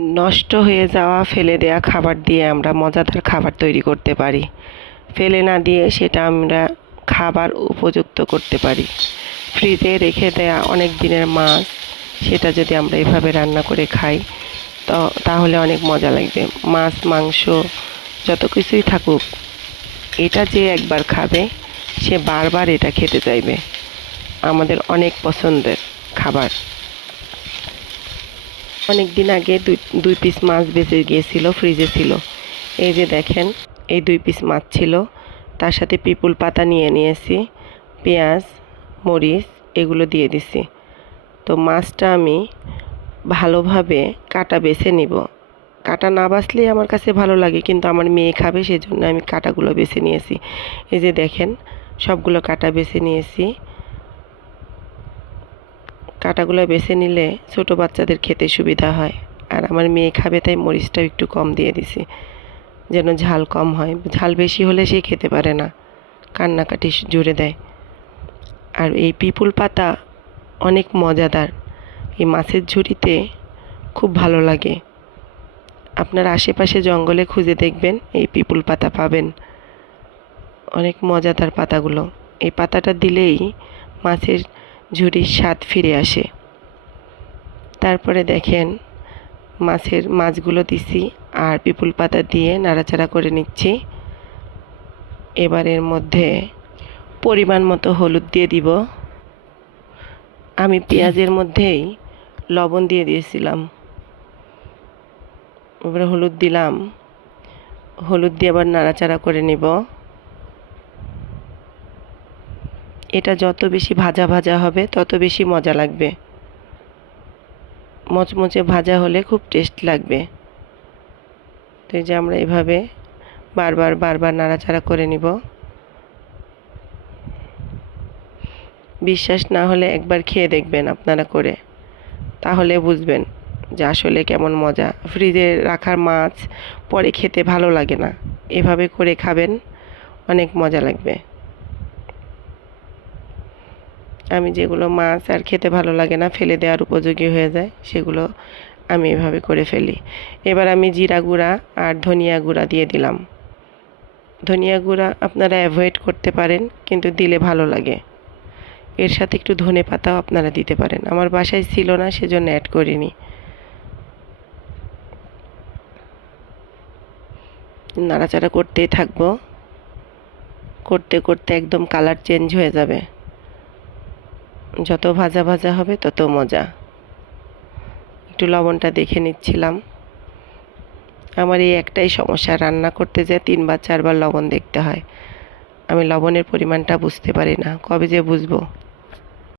নষ্ট হয়ে যাওয়া, ফেলে দেওয়া খাবার দিয়ে আমরা মজাদার খাবার তৈরি করতে পারি। ফেলে না দিয়ে সেটা আমরা খাবার উপযুক্ত করতে পারি। ফ্রিজে রেখে দেওয়া অনেক দিনের মাছ, সেটা যদি আমরা এভাবে রান্না করে খাই, তো তাহলে অনেক মজা লাগবে। মাছ, মাংস, যত কিছুই থাকুক, এটা যে একবার খাবে, সে বারবার এটা খেতে চাইবে। আমাদের অনেক পছন্দের খাবার। অনেক দিন আগে দুই দুই পিস মাছ বেঁচে গিয়েছিল ফ্রিজে ছিল। এই যে দেখেন, এই দুই পিস মাছ ছিল। তার সাথে পিপুল পাতা নিয়ে নিয়েছি, পেঁয়াজ, মরিচ, এগুলো দিয়ে দিছি। তো মাছটা আমি ভালোভাবে কাটা বেছে নিব। কাটা না বাছলেই আমার কাছে ভালো লাগে, কিন্তু আমার মেয়ে খাবে, সেজন্য আমি কাটাগুলো বেছে নিয়েছি। এই যে দেখেন, সবগুলো কাটা বেছে নিয়েছি। কাটাগুলো বেছে নিলে ছোট বাচ্চাদের খেতে সুবিধা হয়। আর আমার মেয়ে খাবে, তাই মরিচটাও একটু কম দিয়ে দিছি। যেন ঝাল কম হয়। ঝাল বেশি হলে সে খেতে পারে না। কান্নাকাটি জুড়ে দেয়। আর এই পিপুল পাতা অনেক মজাদার। এই মাছের ঝুড়িতে খুব ভালো লাগে। আপনার আশেপাশে জঙ্গলে খুঁজে দেখবেন, এই পিপুল পাতা পাবেন। অনেক মজাদার পাতাগুলো। এই পাতাটা দিলেই মাছের ঝুড়ির স্বাদ ফিরে আসে। তারপরে দেখেন মাছের মাছগুলো দিছি আর পিপুল পাতা দিয়ে নাড়াচাড়া করে নিচ্ছি। এবার এর মধ্যে পরিমাণ মতো হলুদ দিয়ে দিব। আমি পেঁয়াজের মধ্যেই লবণ দিয়ে দিয়েছিলাম। এবারে হলুদ দিলাম। হলুদ দিয়ে আবার নাড়াচাড়া করে নিব। এটা যত বেশি ভাজা ভাজা হবে, তত বেশি মজা লাগবে। মচমচে ভাজা হলে খুব টেস্ট লাগবে। তো এই যে আমরা এভাবে বারবার বারবার নাড়াচাড়া করে নিব। বিশ্বাস না হলে একবার খেয়ে দেখবেন আপনারা করে। তাহলে বুঝবেন যে আসলে কেমন মজা। ফ্রিজে রাখার মাছ পরে খেতে ভালো লাগে না। এভাবে করে খাবেন, অনেক মজা লাগবে। আমি যেগুলো মাছ আর খেতে ভালো লাগে না, ফেলে দেওয়ার উপযোগী হয়ে যায়, সেগুলো আমি এভাবে করে ফেলি। এবার আমি জিরা গুঁড়া আর ধনিয়া গুঁড়া দিয়ে দিলাম। ধনিয়া গুঁড়া আপনারা অ্যাভয়েড করতে পারেন, কিন্তু দিলে ভালো লাগে। এর সাথে একটু ধনে পাতাও আপনারা দিতে পারেন। আমার বাসায় ছিল না, সেজন্য অ্যাড করিনি। নাড়াচাড়া করতেই থাকব। করতে করতে একদম কালার চেঞ্জ হয়ে যাবে। যত ভাজা ভাজা হবে তত মজা। একটু লবণটা দেখে নিচ্ছিলাম। আমার এই একটাই সমস্যা, রান্না করতে যে তিনবার, চারবার লবণ দেখতে হয়। আমি লবণের পরিমাণটা বুঝতে পারি না। কবে যে বুঝব?